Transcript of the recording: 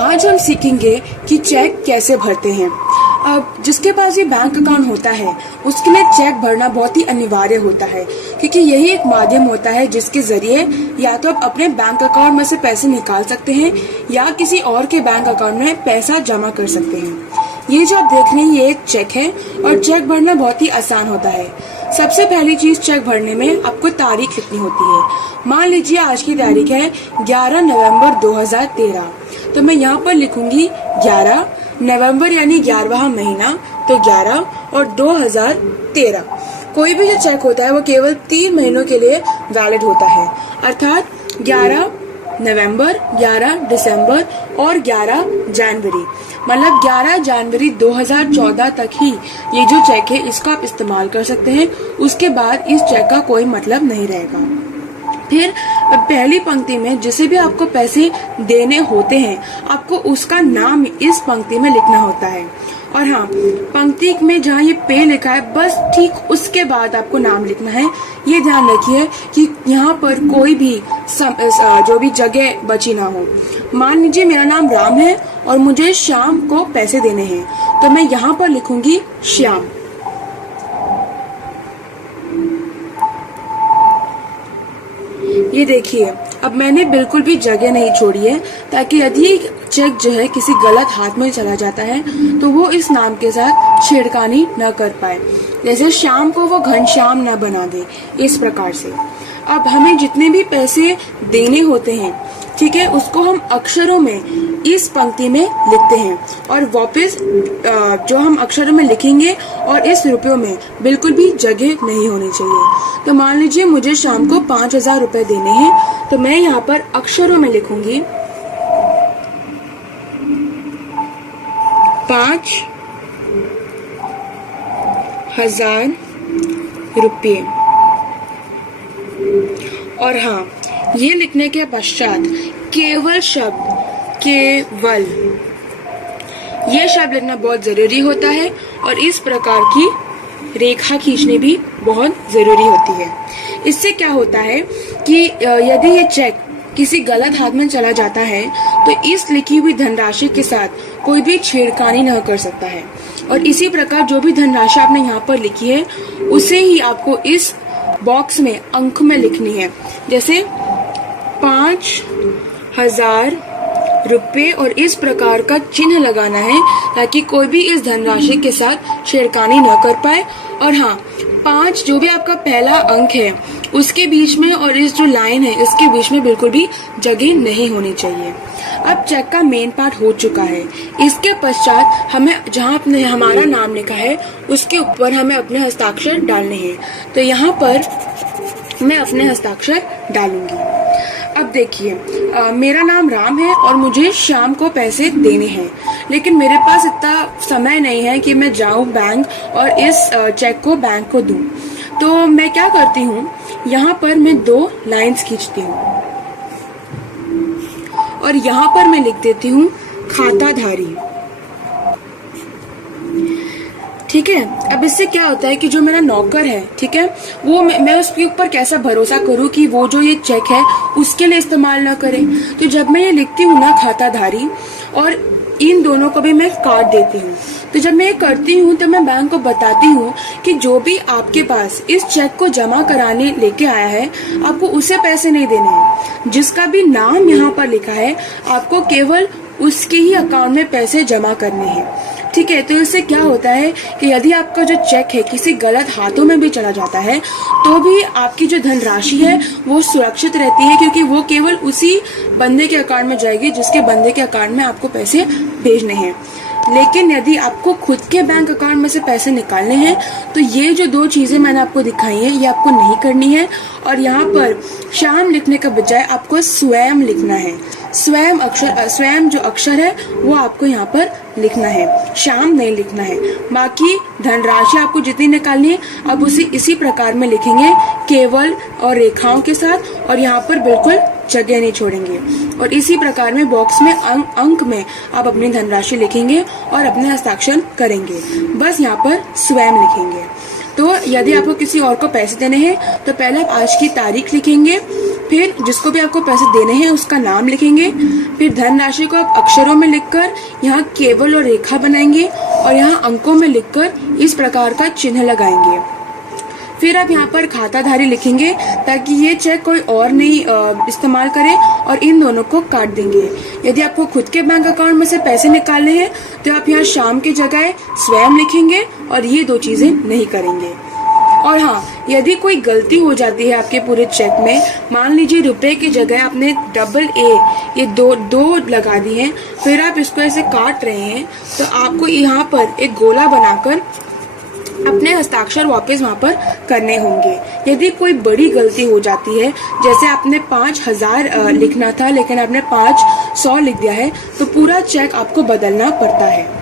आज हम सीखेंगे कि चेक कैसे भरते हैं। अब जिसके पास ये बैंक अकाउंट होता है उसके लिए चेक भरना बहुत ही अनिवार्य होता है, क्योंकि यही एक माध्यम होता है जिसके जरिए या तो आप अपने बैंक अकाउंट में से पैसे निकाल सकते हैं या किसी और के बैंक अकाउंट में पैसा जमा कर सकते हैं। ये जो आप देख रहे हैं ये एक चेक है और चेक भरना बहुत ही आसान होता है। सबसे पहली चीज चेक भरने में आपको तारीख लिखनी होती है। मान लीजिए आज की तारीख है 11 नवंबर 2013, तो मैं यहाँ पर लिखूंगी 11 नवंबर यानी 11वां महीना, तो 11 और 2013। कोई भी जो चेक होता है वो केवल 3 महीनों के लिए वैलिड होता है, अर्थात 11 नवंबर, 11 दिसंबर और 11 जनवरी, मतलब 11 जनवरी 2014 तक ही ये जो चेक है इसका आप इस्तेमाल कर सकते हैं। उसके बाद इस चेक का कोई मतलब नहीं रहेगा। फिर पहली पंक्ति में जिसे भी आपको पैसे देने होते हैं आपको उसका नाम इस पंक्ति में लिखना होता है। और हाँ, पंक्ति में जहाँ ये पे लिखा है बस ठीक उसके बाद आपको नाम लिखना है। ये ध्यान रखिए कि यहाँ पर कोई भी जो भी जगह बची ना हो। मान लीजिए मेरा नाम राम है और मुझे श्याम को पैसे देने हैं, तो मैं यहाँ पर लिखूंगी श्याम। ये देखिए, अब मैंने बिल्कुल भी जगह नहीं छोड़ी है, ताकि यदि चेक जो है किसी गलत हाथ में चला जाता है तो वो इस नाम के साथ छेड़खानी न कर पाए। जैसे श्याम को वो घनश्याम न बना दे, इस प्रकार से। अब हमें जितने भी पैसे देने होते हैं, ठीक है, उसको हम अक्षरों में इस पंक्ति में लिखते हैं और वापस जो हम अक्षरों में लिखेंगे और इस रुपयों में बिल्कुल भी जगह नहीं होनी चाहिए। तो मान लीजिए मुझे शाम को 5000 रुपए देने हैं, तो मैं यहाँ पर अक्षरों में लिखूंगी 5000 रुपये। और हाँ, ये लिखने के पश्चात केवल शब्द, केवल ये शब्द लिखना बहुत जरूरी होता है और इस प्रकार की रेखा खींचनी भी बहुत जरूरी होती है। इससे क्या होता है कि यदि ये चेक किसी गलत हाथ में चला जाता है तो इस लिखी हुई धनराशि के साथ कोई भी छेड़खानी न कर सकता है। और इसी प्रकार जो भी धनराशि आपने यहाँ पर लिखी है उसे ही आपको इस बॉक्स में अंक में लिखनी है। जैसे 5000 रुपये और इस प्रकार का चिन्ह लगाना है ताकि कोई भी इस धनराशि के साथ छेड़खानी न कर पाए। और हाँ, 5 जो भी आपका पहला अंक है उसके बीच में और इस जो लाइन है इसके बीच में बिल्कुल भी जगह नहीं होनी चाहिए। अब चेक का मेन पार्ट हो चुका है। इसके पश्चात हमें जहाँ अपने हमारा नाम लिखा है उसके ऊपर हमें अपने हस्ताक्षर डालने हैं। तो यहाँ पर मैं अपने हस्ताक्षर डालूंगी। अब देखिए, मेरा नाम राम है और मुझे शाम को पैसे देने हैं, लेकिन मेरे पास इतना समय नहीं है कि मैं जाऊं बैंक और इस चेक को बैंक को दूं। तो मैं क्या करती हूँ, यहाँ पर मैं 2 लाइंस खींचती हूँ और यहाँ पर मैं लिख देती हूँ खाताधारी। ठीक है। अब इससे क्या होता है कि जो मेरा नौकर है, ठीक है, वो मैं उसके ऊपर कैसा भरोसा करूं कि वो जो ये चेक है उसके लिए इस्तेमाल ना करे। तो जब मैं ये लिखती हूँ ना खाताधारी, और इन दोनों को भी मैं काट देती हूँ, तो जब मैं ये करती हूँ तो मैं बैंक को बताती हूँ कि जो भी आपके पास इस चेक को जमा कराने लेके आया है आपको उसे पैसे नहीं देने हैं। जिसका भी नाम यहाँ पर लिखा है आपको केवल उसके ही अकाउंट में पैसे जमा करने हैं। ठीक है। तो इससे क्या होता है कि यदि आपका जो चेक है किसी गलत हाथों में भी चला जाता है तो भी आपकी जो धनराशि है वो सुरक्षित रहती है, क्योंकि वो केवल उसी बंदे के अकाउंट में जाएगी जिसके बंदे के अकाउंट में आपको पैसे भेजने हैं। लेकिन यदि आपको खुद के बैंक अकाउंट में से पैसे निकालने हैं तो ये जो 2 चीजें मैंने आपको दिखाई हैं ये आपको नहीं करनी है। और यहाँ पर श्याम लिखने के बजाय आपको स्वयं लिखना है। स्वयं जो अक्षर है वो आपको यहाँ पर लिखना है, श्याम नहीं लिखना है। बाकी धनराशि आपको जितनी निकालनी है आप उसी इसी प्रकार में लिखेंगे, केवल और रेखाओं के साथ, और यहाँ पर बिल्कुल जगह नहीं छोड़ेंगे। और इसी प्रकार में बॉक्स में अंक में आप अपनी धनराशि लिखेंगे और अपने हस्ताक्षर करेंगे। बस यहाँ पर स्वयं लिखेंगे। तो यदि आपको किसी और को पैसे देने हैं तो पहले आप आज की तारीख लिखेंगे, फिर जिसको भी आपको पैसे देने हैं उसका नाम लिखेंगे। फिर धनराशि को आप अक्षरों में लिखकर यहाँ केवल और रेखा बनाएंगे और यहाँ अंकों में लिखकर इस प्रकार का चिन्ह लगाएंगे। फिर आप यहाँ पर खाताधारी लिखेंगे ताकि ये चेक कोई और नहीं इस्तेमाल करे, और इन दोनों को काट देंगे। यदि आपको खुद के बैंक अकाउंट में से पैसे निकालने हैं तो आप यहाँ शाम की जगह स्वयं लिखेंगे और ये दो चीजें नहीं करेंगे। और हाँ, यदि कोई गलती हो जाती है आपके पूरे चेक में, मान लीजिए रुपए की जगह आपने डबल ए ये दो लगा दी है, फिर आप इसको ऐसे काट रहे हैं, तो आपको यहाँ पर एक गोला बनाकर अपने हस्ताक्षर वापस वहाँ पर करने होंगे। यदि कोई बड़ी गलती हो जाती है, जैसे आपने 5000 लिखना था लेकिन आपने 500 लिख दिया है, तो पूरा चेक आपको बदलना पड़ता है।